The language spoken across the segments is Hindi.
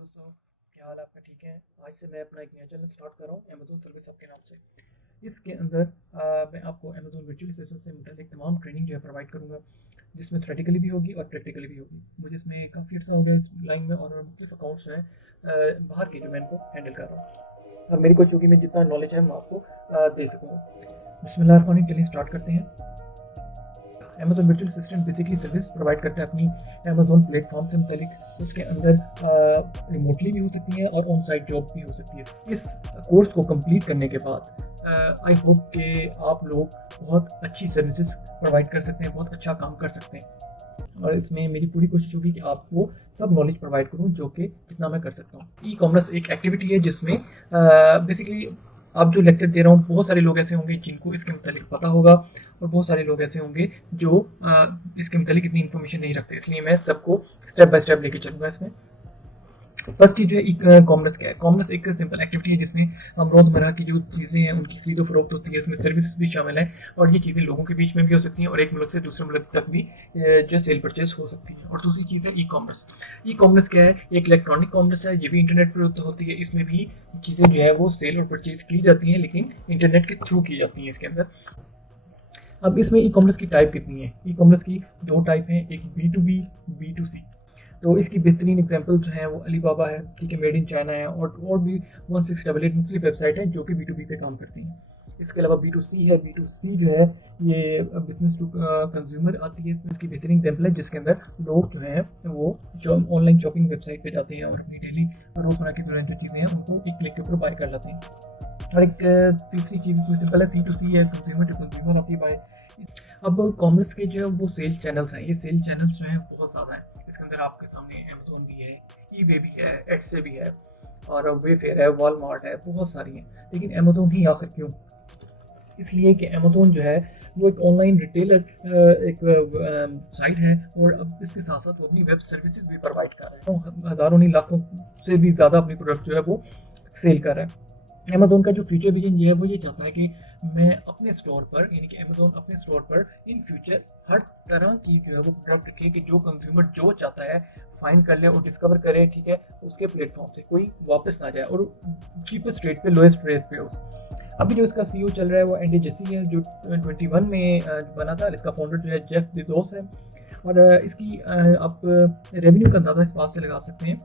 दोस्तों, क्या हाल है आपका? ठीक है। आज से मैं अपना एक नया चैनल स्टार्ट कर रहा हूँ अमेज़न सर्विस हब के नाम से। इसके अंदर मैं आपको अमेज़न वर्चुअल असिस्टेंट से मुतालिक तमाम ट्रेनिंग जो है प्रोवाइड करूँगा, जिसमें थ्योरेटिकली भी होगी और प्रैक्टिकली भी होगी। मुझे इसमें काफ़ी अर्सा हो गया इस लाइन में, और मुख्तलिफ अकाउंट्स जो हैं बाहर के जो मैं इनको हैंडल कर रहा हूँ, और मेरी कोशिश होगी मैं जितना नॉलेज है मैं आपको दे सकूँगा। बिस्मिल्लाहिर्रहमानिर्रहीम, चलिए स्टार्ट करते हैं। Amazon virtual assistant basically service provide करता है अपनी अमेज़न प्लेटफॉर्म से मुतालिक। उसके अंदर रिमोटली भी हो सकती है और ऑन साइट जॉब भी हो सकती है। इस कोर्स को कंप्लीट करने के बाद आई होप कि आप लोग बहुत अच्छी सर्विसेज प्रोवाइड कर सकते हैं, बहुत अच्छा काम कर सकते हैं, और इसमें मेरी पूरी कोशिश होगी कि आपको सब नॉलेज प्रोवाइड करूं जो कि जितना मैं कर सकता हूं। ई कॉमर्स एक एक्टिविटी है जिसमें बेसिकली आप जो लेक्चर दे रहा हूँ, बहुत सारे लोग ऐसे होंगे जिनको इसके मुतालिक पता होगा, और बहुत सारे लोग ऐसे होंगे जो इसके मुतालिक इतनी इन्फॉर्मेशन नहीं रखते। इसलिए मैं सबको स्टेप बाय स्टेप लेके चलूँगा इसमें। फर्स्ट चीज़ जो है कॉमर्स क्या है। कॉमर्स एक सिंपल एक्टिविटी है जिसमें हम रोज़मर्रा की जो चीज़ें हैं उनकी खरीदो फरोख्त होती है। इसमें सर्विसेज भी शामिल हैं, और ये चीज़ें लोगों के बीच में भी हो सकती हैं, और एक मुल्क से दूसरे मुल्क तक भी जो सेल परचेज हो सकती है। और दूसरी चीज़ है ई कॉमर्स। ई कॉमर्स क्या है? एक इलेक्ट्रॉनिक कॉमर्स है, ये भी इंटरनेट पर होती है। इसमें भी चीज़ें जो है वो सेल और परचेज की जाती हैं, लेकिन इंटरनेट के थ्रू की जाती हैं इसके अंदर। अब इसमें ई कॉमर्स की टाइप कितनी है? ई कॉमर्स की दो टाइप हैं, एक B2B, B2C। तो इसकी बेहतरीन एग्जांपल जो है वो अलीबाबा है, ठीक है, मेड इन चाइना है, और भी 1688 मुख्तलिफ वेबसाइट है जो कि B2B पे काम करती हैं। इसके अलावा B2C है। B2C जो है ये बिजनेस टू कंज्यूमर आती है। इसमें इसकी बेहतरीन एग्जांपल है जिसके अंदर लोग जो हैं वो जो ऑनलाइन शॉपिंग वेबसाइट पे जाते हैं और अपनी डेली रोज़मर्रा की जो चीज़ें हैं उनको एक क्लिक के ऊपर बाय कर लेते हैं। और एक तीसरी चीज़ इसमें सिंपल है, C2C है, कंज्यूमर टू कंज्यूमर आती है बाय। अब कॉमर्स के जो है वो सेल्स चैनल्स हैं। ये सेल्स चैनल्स जो हैं बहुत ज़्यादा हैं। इसके अंदर आपके सामने अमेज़न भी है, ईबे भी है, एटसे भी है, और वेफेयर है, वॉलमार्ट है, बहुत सारी हैं। लेकिन अमेज़न ही आखिर क्यों? इसलिए कि अमेज़न जो है वो एक ऑनलाइन रिटेलर एक साइट है, और अब इसके साथ साथ वो अपनी वेब सर्विसेज भी प्रोवाइड कर रहा है। हज़ारों नहीं लाखों से भी ज़्यादा अपनी प्रोडक्ट जो है वो सेल कर रहा है। अमेज़न का जो फ्यूचर विजन ये है, वो ये चाहता है कि मैं अपने स्टोर पर, यानी कि अमेज़न अपने स्टोर पर इन फ्यूचर हर तरह की जो है वो प्रोडक्ट रखे कि जो कंज्यूमर जो चाहता है फाइंड कर ले और डिस्कवर करे, ठीक है, उसके प्लेटफॉर्म से कोई वापस ना जाए, और चीपेस्ट रेट पे, लोएस्ट रेट पे हो। अभी जो इसका सीईओ चल रहा है वो एंडी जेसी है, जो 21 में बना था। इसका फाउंडर जो है जेफ बेजोस है, और इसकी आप रेवेन्यू का अंदाज़ा इस बात से लगा सकते हैं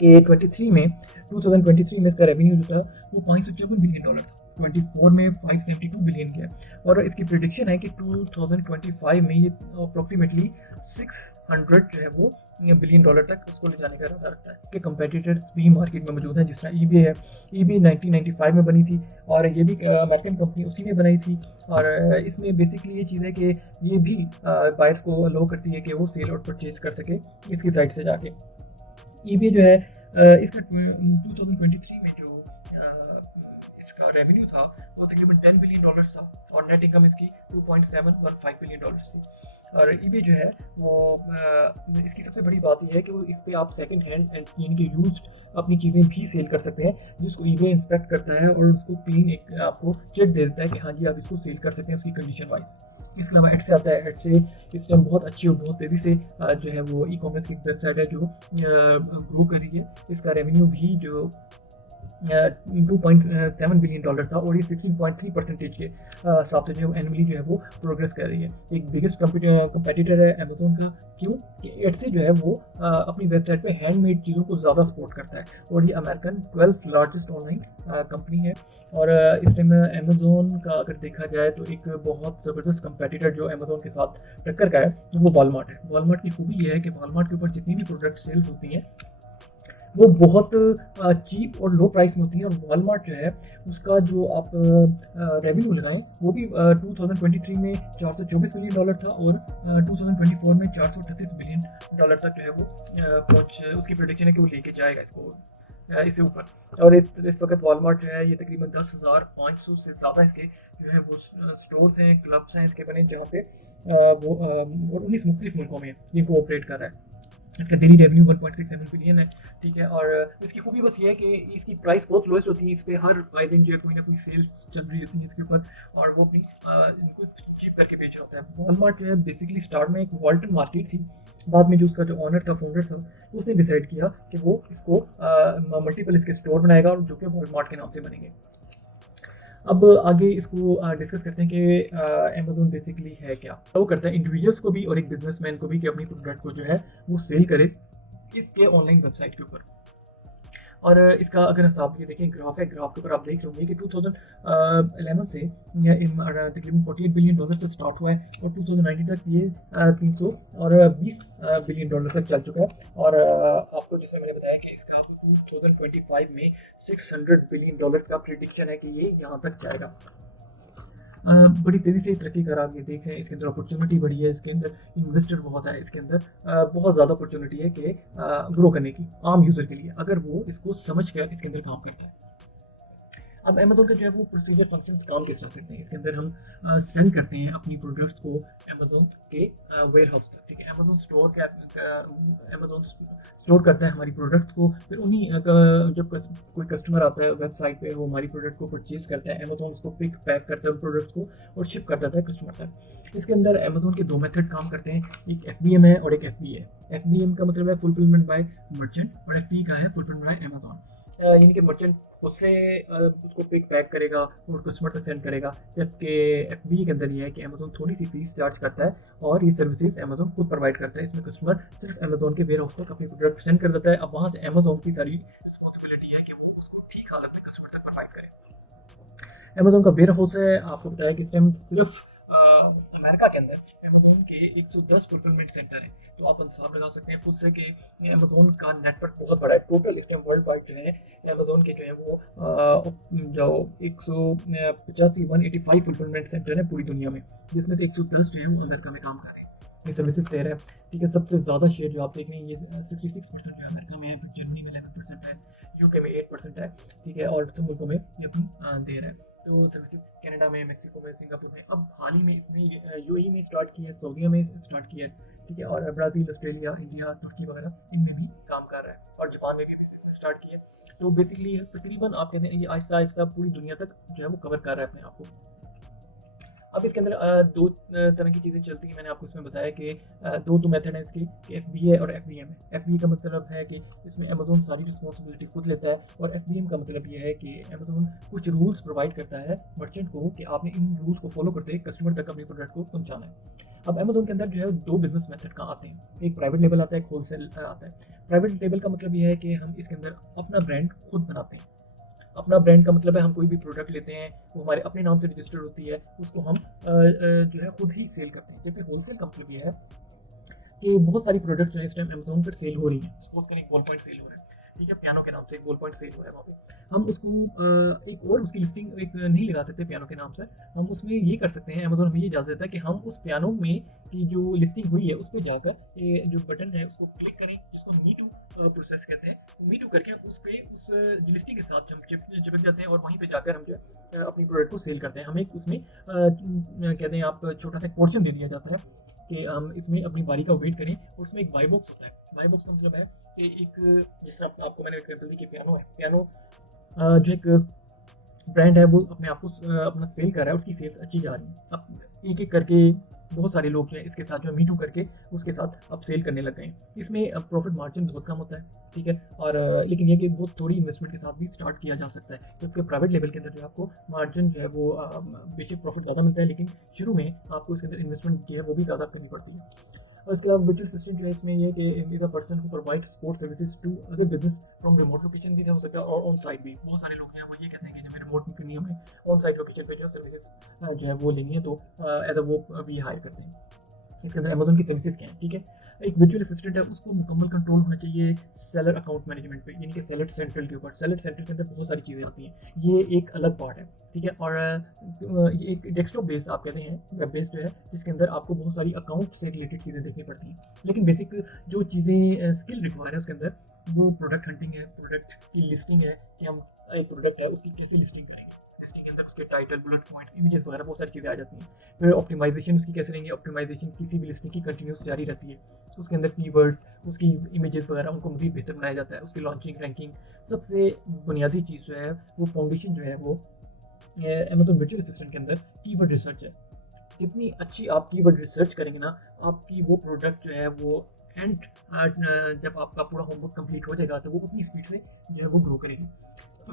कि 2023 में इसका रेवेन्यू जो था वो $554 बिलियन था। 24 में 572 बिलियन गया, और इसकी प्रिडिक्शन है कि 2025 में ये अप्रोक्सीमेटली 600 जो है वो $1 बिलियन तक उसको ले जाने का इरादा रखता है। कि कंपेटिटर्स भी मार्केट में मौजूद हैं, जिस तरह ईबे है। ईबे 1995 में बनी थी, और ये भी अमेरिकन कंपनी उसी ने बनाई थी। और इसमें बेसिकली ये चीज़ है कि ये भी बायर्स को अलाउ करती है कि वो सेल और परचेज कर सके इसकी साइट से जाके। ईबे जो है इसका 2023 में जो इसका रेवेन्यू था वो तकरीबन $10 बिलियन था, और नेट इनकम इसकी $2.715 बिलियन थी। और ईबे जो है वो इसकी सबसे बड़ी बात यह है कि वो इस पर आप सेकंड हैंड यानी कि यूज्ड अपनी चीज़ें भी सेल कर सकते हैं, जिसको ईबे इंस्पेक्ट करता है और उसको क्लीन एक आपको चेक दे देता है कि हाँ जी आप इसको सेल कर सकते हैं उसकी कंडीशन वाइज। इसके अलावा एड से आता है। एड से इस टाइम बहुत अच्छी और बहुत तेज़ी से जो है वो ई कॉमर्स की वेबसाइट है जो ग्रो कर रही है। इसका रेवेन्यू भी जो $2.7 बिलियन था, और ये 16.3% के हिसाब से जो एनुअली जो है वो प्रोग्रेस कर रही है। एक बिगेस्ट कंपेटिटर है अमेज़न का। क्यों? कि एडसे जो है वो अपनी वेबसाइट पे हैंडमेड चीज़ों को ज़्यादा सपोर्ट करता है, और ये American 12th largest online company है। और इस टाइम अमेज़न का अगर देखा जाए तो एक बहुत ज़बरदस्त कंपेटिटर जो अमेज़न के साथ टक्कर का है वो वॉलमार्ट है। वॉलमार्ट की खूबी ये है कि वॉलमार्ट के ऊपर जितनी भी प्रोडक्ट सेल्स होती हैं वो बहुत चीप और लो प्राइस में होती है। और वॉलमार्ट जो है उसका जो आप रेवेन्यू लगाएं वो भी 2023 में $424 बिलियन था, और 2024 में $438 बिलियन तक जो है वो पहुंच उसकी प्रोडिक्शन है कि वो लेके जाएगा इसको इससे ऊपर। और इस वक्त वॉलमार्ट जो है ये तकरीबन 10,500 से ज़्यादा इसके जो है वो स्टोर्स हैं, क्लब्स हैं इसके बने, जहाँ पे वो और 19 मुख्तलिफ मुल्कों में जिनको ऑपरेट कर रहा है। इसका डेली रेवेन्यू 1.67 बिलियन है, ठीक है। और इसकी खूबी बस ये है कि इसकी प्राइस बहुत लोएस्ट होती है, इस पर हर आए दिन जो है कोई ना कोई सेल्स चल रही होती है इसके ऊपर, और वो अपनी इनको चीप करके बेच रहा होता है। वॉलमार्ट जो है बेसिकली स्टार्ट में एक वॉल्टन मार्केट थी, बाद में जो उसका जो ऑनर था, फाउंडर था, उसने डिसाइड किया कि वो इसको मल्टीपल इसके स्टोर बनाएगा और जो कि वॉलमार्ट के नाम से बनेंगे। अब आगे इसको डिस्कस करते हैं कि अमेजोन बेसिकली है क्या। वो करता है इंडिविजुअल्स को भी और एक बिजनेसमैन को भी कि अपनी प्रोडक्ट को जो है वो सेल करे इसके ऑनलाइन वेबसाइट के ऊपर। और इसका अगर आप ये देखें ग्राफ है, ग्राफ के ऊपर आप देख होंगे कि 2011 से तकरीबन 48 बिलियन डॉलर से स्टार्ट हुआ है और 2019 तक ये 320 बिलियन डॉलर तक चल चुका है। और आपको जैसे मैंने बताया कि इसका 2025 में 600 बिलियन डॉलर का प्रिडिक्शन है कि ये यहाँ तक जाएगा। बड़ी तेज़ी से तरक्की कर आप ये देख रहे हैं, इसके अंदर अपॉर्चुनिटी बड़ी है, इसके अंदर इन्वेस्टर बहुत है, इसके अंदर बहुत ज़्यादा अपॉर्चुनिटी है कि ग्रो करने की आम यूज़र के लिए, अगर वो इसको समझ कर इसके अंदर काम करता है। अब अमेजोन का जो है वो प्रोसीजर फंक्शंस काम किस तरह करते हैं, इसके अंदर हम सेंड करते हैं अपनी प्रोडक्ट्स को अमेजोन के वेयर हाउस तक, ठीक है। अमेजोन स्टोर करता है हमारी प्रोडक्ट्स को, फिर उन्हीं जब कोई कस्टमर आता है वेबसाइट पे, वो हमारी प्रोडक्ट को परचेज करता है, अमेजोन उसको पिक पैक करता है उन प्रोडक्ट्स को और शिप कर देता है कस्टमर तक। इसके अंदर अमेजोन के दो मेथड काम करते हैं, एक FBM है और एक FBA है। FBM का मतलब है फुलफिलमेंट बाय मर्चेंट और FBA का है फुलफिलमेंट बाय अमेजोन। यानी कि मर्चेंट खुद से उसको पिक पैक करेगा और कस्टमर तक सेंड करेगा, जबकि FBA के अंदर ये है कि अमेजोन थोड़ी सी फीस चार्ज करता है और ये सर्विसेज अमेजोन खुद प्रोवाइड करता है। इसमें कस्टमर सिर्फ अमेजोन के वेयर हाउस तक अपनी प्रोडक्ट सेंड कर देता है। अब वहाँ से अमेजोन की सारी रिस्पॉन्सिबिलिटी है कि वो उसको ठीक हालत में कस्टमर तक प्रोवाइड करे। अमेजोन का वेयर हाउस है, आपको बताया कि इस टाइम सिर्फ अमेरिका के अंदर अमेजोन के 110 फुलफिलमेंट सेंटर हैं, तो आप हिसाब लगा सकते हैं खुद से कि अमेजोन का नेटवर्क बहुत बड़ा है। टोटल इस टाइम वर्ल्ड वाइड जो है अमेजोन के जो है वो जो 185 फुलफिलमेंट सेंटर है पूरी दुनिया में, जिसमें से 110 जो है वो अमेरिका में काम कर रहे हैं, ये सर्विसेज दे रहा है, ठीक है। सबसे ज़्यादा शेयर जो आप देख रहे हैं ये 66% जो है अमेरिका में है, जर्मनी में 11% है, UK में 8% है, ठीक है। और तो मुल्कों में ये अपन दे रहा है, तो सर्विसेज कनाडा में, मेक्सिको में, सिंगापुर में, अब हाल ही में इसने UAE में स्टार्ट किया है, सऊदीया में स्टार्ट किया है, ठीक है। और ब्राज़ील, ऑस्ट्रेलिया, इंडिया, तुर्की वगैरह इनमें भी काम कर रहा है और जापान में भी इसने स्टार्ट किया है। तो बेसिकली तकरीबन आप कहते हैं ये आहिस्ता आहिस्ता पूरी दुनिया तक जो है वो कवर कर रहा है अपने आप को। अब इसके अंदर दो तरह की चीज़ें चलती हैं, मैंने आपको इसमें बताया कि दो मेथड हैं इसके, FBA और FBM है। FBA का मतलब है कि इसमें अमेजोन सारी रिस्पॉन्सिबिलिटी खुद लेता है, और FBM का मतलब यह है कि अमेजोन कुछ रूल्स प्रोवाइड करता है मर्चेंट को कि आपने इन रूल्स को फॉलो करते हुए कस्टमर तक अपनी प्रोडक्ट को पहुंचाना है। अब अमेजोन के अंदर जो है दो बिजनेस मेथड का आते हैं, एक प्राइवेट लेबल आता है, एक होलसेल आता है। प्राइवेट लेबल का मतलब यह है कि हम इसके अंदर अपना ब्रांड खुद बनाते हैं। अपना ब्रांड का मतलब है हम कोई भी प्रोडक्ट लेते हैं वो हमारे अपने नाम से रजिस्टर्ड होती है, उसको हम जो है खुद ही सेल करते हैं। जबकि होलसेल का मतलब ये है कि बहुत सारी प्रोडक्ट जो है इस टाइम अमेजोन पर सेल हो रही है। सपोज करें एक बॉल पॉइंट सेल हो रहा है, ठीक है, पियानो के नाम से एक बॉल पॉइंट सेल हो रहा है वहाँ पे, हम उसको एक और उसकी लिस्टिंग एक नहीं लगा सकते पियानो के नाम से। हम उसमें ये कर सकते हैं, अमेजोन हमें ये इजाज़त देता है कि हम उस पियानो में की जो लिस्टिंग हुई है उस पर जाकर जो बटन है उसको क्लिक करें, जिसको मी टू प्रोसेस कहते हैं। मी टू करके उस पर उस लिस्टिंग के साथ हम चिपक जाते हैं और वहीं पे जाकर हम जो है अपनी प्रोडक्ट को सेल करते हैं। हमें उसमें कहते हैं आप छोटा सा पोर्शन दे दिया जाता है कि हम इसमें अपनी बारी का वेट करें, और उसमें एक बाई बॉक्स होता है। बाई बॉक्स का मतलब है कि एक, जिस तरह आपको मैंने एग्जाम्पल दी कि पियानो है, पियानो जो एक ब्रांड है वो अपने आप को अपना सेल कर रहा है, उसकी सेल्स अच्छी जा रही है। अब एक एक करके बहुत सारे लोग जो है इसके साथ जो मी टू करके उसके साथ अब सेल करने लग गए हैं। इसमें अब प्रॉफिट मार्जिन बहुत कम होता है, ठीक है। और लेकिन ये कि बहुत थोड़ी इन्वेस्टमेंट के साथ भी स्टार्ट किया जा सकता है, क्योंकि प्राइवेट लेवल के अंदर जो आपको मार्जिन जो है वो बेसिक प्रॉफिट ज़्यादा मिलता है, लेकिन शुरू में आपको इसके अंदर इन्वेस्टमेंट जो है वो भी ज़्यादा करनी पड़ती है। और इसके अलावा वर्चुअल असिस्टेंट जो है इसमें ये कि is a person who provide support services to other business from remote location भी हो सकता है और ऑन साइट भी। बहुत सारे लोग जो है वो ये कहते हैं कि जब रिमोट करनी है हमें ऑन साइट लोकेशन पे जो है सर्विसेज जो है वो लेनी है, तो एज अ वो भी हायर करते हैं। इसके अंदर अमेजोन की सर्विसेज क्या है, ठीक है। एक वर्चुअल असिस्टेंट है, उसको मुकम्मल कंट्रोल होना चाहिए सेलर अकाउंट मैनेजमेंट पे, यानी कि सेलर सेंट्रल के ऊपर। सेलर सेंट्रल के अंदर बहुत सारी चीज़ें आती हैं, ये एक अलग पार्ट है, ठीक है। और ये एक डेस्कटॉप बेस आप कहते हैं, वेब बेस्ड जो है, जिसके अंदर आपको बहुत सारी अकाउंट से रिलेटेड चीज़ें देखनी पड़ती हैं। लेकिन बेसिक जो चीज़ें स्किल रिक्वायर है उसके अंदर वो प्रोडक्ट हंटिंग है, प्रोडक्ट की लिस्टिंग है कि हम एक प्रोडक्ट है उसकी कैसे लिस्टिंग करेंगे। लिस्टिंग के अंदर उसके टाइटल, बुलेट पॉइंट्स, इमेजेस वगैरह बहुत सारी चीज़ें आ जाती हैं। फिर ऑप्टिमाइजेशन उसकी कैसे रहेंगी, ऑप्टिमाइजेशन किसी भी लिस्टिंग की कंटिन्यूस जारी रहती है, उसके अंदर कीवर्ड्स, उसकी इमेजेस वगैरह उनको मज़ीद बेहतर बनाया जाता है, उसकी लॉन्चिंग, रैंकिंग। सबसे बुनियादी चीज़ जो है वो फाउंडेशन जो है वो अमेजोन वर्चुअल असिस्टेंट के अंदर कीवर्ड रिसर्च है। जितनी अच्छी आप कीवर्ड रिसर्च करेंगे ना, आपकी वो प्रोडक्ट जो है वो एंड जब आपका पूरा होमवर्क कंप्लीट हो जाएगा तो वो उतनी स्पीड से जो है वो ग्रो करेगी।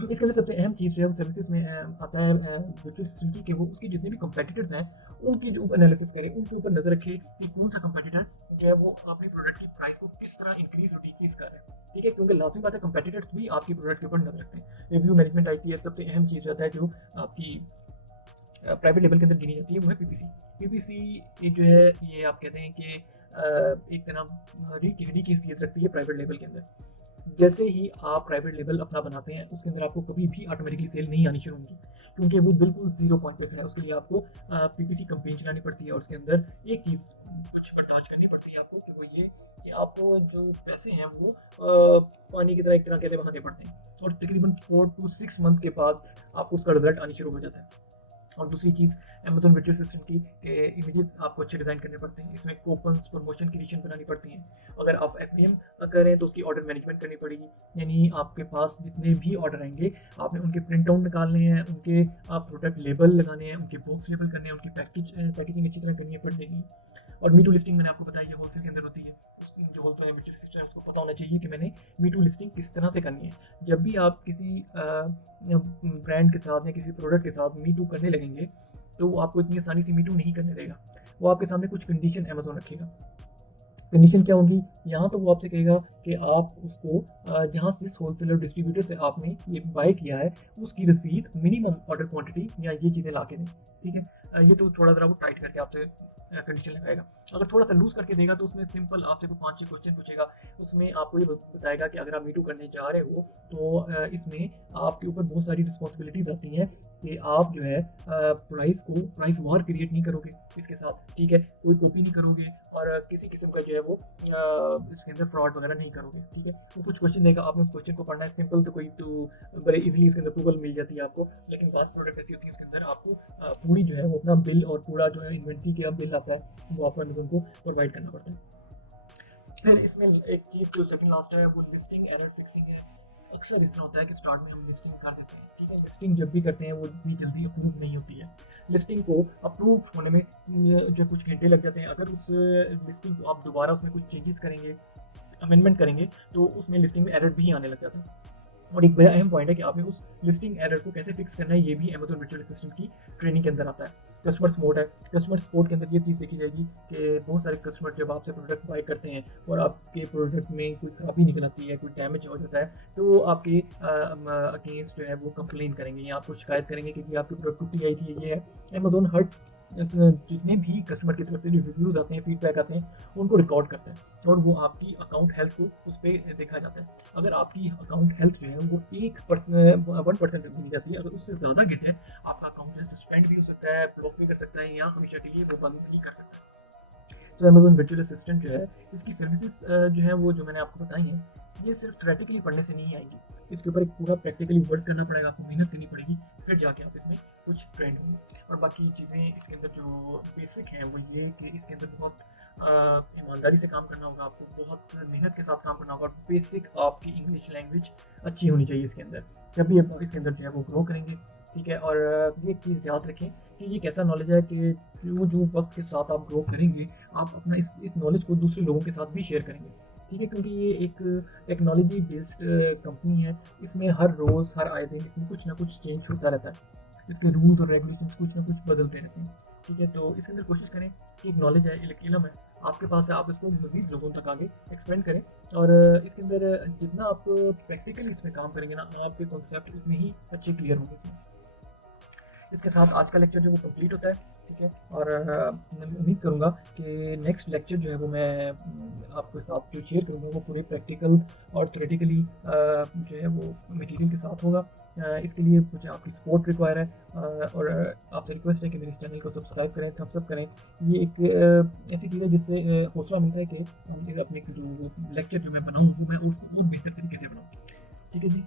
इसके अंदर सबसे अहम चीज़ जो है वो सर्विसेज में आता है वर्चुअल असिस्टेंट की, कि वो उसके जितने भी कंपेटिटर्स हैं उनकी जो एनालिसिस करें, उनके ऊपर नजर रखे कि कौन सा कंपेटिटर जो है वो अपनी प्रोडक्ट की प्राइस को किस तरह इंक्रीज और डिक्रीज कर रहे हैं। ठीक है, क्योंकि लाजमी बात है कंपेटिटर्स भी आपकी प्रोडक्ट के ऊपर नजर रखते हैं। रिव्यू मैनेजमेंट आती है, सबसे अहम चीज़ रहता है जो आपकी प्राइवेट लेवल के अंदर गिनी जाती है, वो है पीपीसी। पीपीसी ये जो है ये आप कहते हैं कि एक तरह री की हैसियत रखती है प्राइवेट लेवल के अंदर। जैसे ही आप प्राइवेट लेवल अपना बनाते हैं उसके अंदर आपको कभी भी ऑटोमेटिकली सेल नहीं आनी शुरू होगी, क्योंकि वो बिल्कुल जीरो पॉइंट पे खड़ा है। उसके लिए आपको पीपीसी कंपेन चलानी पड़ती है और उसके अंदर एक चीज़ कुछ बर्दाश्त करनी पड़ती है आपको, कि वो ये कि आपको जो पैसे हैं वो पानी की तरह एक तरह कहते बहाने पड़ते हैं, और तकरीबन 4 to 6 मंथ के बाद आपको उसका रिजल्ट आनी शुरू हो जाता है। और दूसरी चीज़ अमेजोन वर्चुअल असिस्टेंट की इमेजेस आपको अच्छे डिज़ाइन करने पड़ते हैं, इसमें कूपन्स, प्रमोशन की एडिशन बनानी पड़ती हैं। अगर आप एफएम करें तो उसकी ऑर्डर मैनेजमेंट करनी पड़ेगी, यानी आपके पास जितने भी ऑर्डर आएंगे आपने उनके प्रिंट आउट निकालने हैं, उनके आप प्रोडक्ट लेबल लगाने हैं, उनके बॉक्स लेबल करने हैं, उनकी पैकेजिंग अच्छी तरह करनी पड़ जाएगी। और मीटू लिस्टिंग मैंने आपको बताया ये होलसेल के अंदर होती है। जो होते हैं वर्चुअल असिस्टेंट उसको पता होना चाहिए कि मैंने मीटू लिस्टिंग किस तरह से करनी है। जब भी आप किसी ब्रांड के साथ या किसी प्रोडक्ट के साथ मीटू करने लगेंगे तो वो आपको इतनी आसानी से मीटू नहीं करने देगा। वो आपके सामने कुछ कंडीशन अमेजोन रखेगा। कंडीशन क्या होगी, यहाँ तो वो आपसे कहेगा कि आप उसको जहाँ से होलसेलर डिस्ट्रीब्यूटर से आपने ये बाय किया है उसकी रसीद, मिनिमम ऑर्डर क्वांटिटी या ये चीज़ें ला के दें। ठीक है, ये तो थोड़ा ज़रा वो टाइट करके आपसे कंडीशन लगाएगा। अगर थोड़ा सा लूज करके देगा तो उसमें सिंपल आपसे कोई 5-6 क्वेश्चन पूछेगा। उसमें आपको ये बताएगा कि अगर आप मीटू करने जा रहे हो तो इसमें आपके ऊपर बहुत सारी रिस्पॉन्सिबिलिटीज़ आती हैं कि आप जो है प्राइस वार क्रिएट नहीं करोगे इसके साथ। ठीक है, कोई कॉपी नहीं करोगे और किसी किस्म का जो है वो इसके अंदर फ्रॉड वगैरह नहीं करोगे। ठीक है, वो कुछ क्वेश्चन देगा, आपने उस क्वेश्चन को पढ़ना है। सिंपल तो कोई तो बड़े इजीली इसके अंदर अप्रूवल मिल जाती है आपको, लेकिन बास प्रोडक्ट ऐसी होती है उसके अंदर आपको पूरी जो है वो अपना बिल और पूरा जो है इन्वेंट्री का बिल आता है वो आपको अमेजोन को प्रोवाइड करना पड़ता है। फिर इसमें एक चीज़ जो सेकंड लास्ट है वो लिस्टिंग एरर फिक्सिंग है। अक्सर इस तरह होता है कि स्टार्ट में हम लिस्टिंग कर देते हैं। ठीक है, लिस्टिंग जब भी करते हैं वो इतनी जल्दी अप्रूव नहीं होती है। लिस्टिंग को अप्रूव होने में जो कुछ घंटे लग जाते हैं। अगर उस लिस्टिंग को आप दोबारा उसमें कुछ चेंजेस करेंगे, अमेंडमेंट करेंगे तो उसमें लिस्टिंग में एरर भी आने लग जाता है। और एक बड़ा अहम पॉइंट है कि आपने उस लिस्टिंग एरर को कैसे फिक्स करना है, ये भी अमेजोन वर्चुअल असिस्टेंट की ट्रेनिंग के अंदर आता है। कस्टमर सपोर्ट है, कस्टमर सपोर्ट के अंदर ये चीज़ सीखी जाएगी कि बहुत सारे कस्टमर जब आपसे प्रोडक्ट बाय करते हैं और आपके प्रोडक्ट में कोई खराबी निकल आती है, कोई डैमेज हो जाता है, तो आपके अगेंस्ट जो है वो कंप्लेन करेंगे या आपको शिकायत करेंगे कि आपकी प्रोडक्ट टूटी आई थी। ये है अमेजोन हर जितने भी कस्टमर की तरफ से जो रिव्यूज़ आते हैं, फीडबैक आते हैं, उनको रिकॉर्ड करता है और वो आपकी अकाउंट हेल्थ को उस पर देखा जाता है। अगर आपकी अकाउंट हेल्थ जो है वो 1% गिनी जाती है, अगर उससे ज़्यादा गिरे आपका अकाउंट सस्पेंड भी हो सकता है, ब्लॉक भी कर सकता है या हमेशा के लिए वो बंद भी कर सकता है। तो अमेजोन वर्चुअल असिस्टेंट जो है इसकी सर्विसेज जो है वो जो मैंने आपको बताई हैं, ये सिर्फ थ्योरेटिकली पढ़ने से नहीं आएगी। इसके ऊपर एक पूरा प्रैक्टिकली वर्क करना पड़ेगा, आपको मेहनत करनी पड़ेगी, फिर जाके आप इसमें कुछ ट्रेंड होंगे। और बाकी चीज़ें इसके अंदर जो बेसिक हैं वो ये कि इसके अंदर बहुत ईमानदारी से काम करना होगा, आपको बहुत मेहनत के साथ काम करना होगा। बेसिक आपकी इंग्लिश लैंग्वेज अच्छी होनी चाहिए इसके अंदर, जब भी आप इसके अंदर जो है वो ग्रो करेंगे। ठीक है, और ये चीज़ याद रखें कि ये एक ऐसा नॉलेज है कि जो वक्त के साथ आप ग्रो करेंगे आप अपना इस नॉलेज को दूसरे लोगों के साथ भी शेयर करेंगे। ठीक है, क्योंकि ये एक टेक्नोलॉजी बेस्ड कंपनी है, इसमें हर रोज़ हर आए दिन इसमें कुछ ना कुछ चेंज होता रहता है, इसके रूल्स और रेगुलेशन कुछ ना कुछ बदलते रहते हैं। ठीक है, तो इसके अंदर कोशिश करें कि एक नॉलेज है, एक इलम है आपके पास है, आप इसको मज़ीद लोगों तक आगे एक्सपेंड करें। और इसके अंदर जितना आप प्रैक्टिकली इसमें काम करेंगे ना, आपके कॉन्सेप्ट उतने ही अच्छे क्लियर होंगे इसमें। इसके साथ आज का लेक्चर जो वो कंप्लीट होता है। ठीक है, और मैं उम्मीद करूँगा कि नेक्स्ट लेक्चर जो है वो मैं आपके साथ जो शेयर करूँगा वो पूरे प्रैक्टिकल और थ्योरेटिकली जो है वो मटेरियल के साथ होगा। इसके लिए मुझे आपकी सपोर्ट रिक्वायर है और आपसे रिक्वेस्ट है कि मेरे इस चैनल को सब्सक्राइब करें, थम्स अप करें। ये एक ऐसी चीज़ है जिससे हौसला मिलता है कि अपने जो लेक्चर जो मैं बनाऊँ वो मैं और बेहतर तरीके से बनाऊँ। ठीक है जी।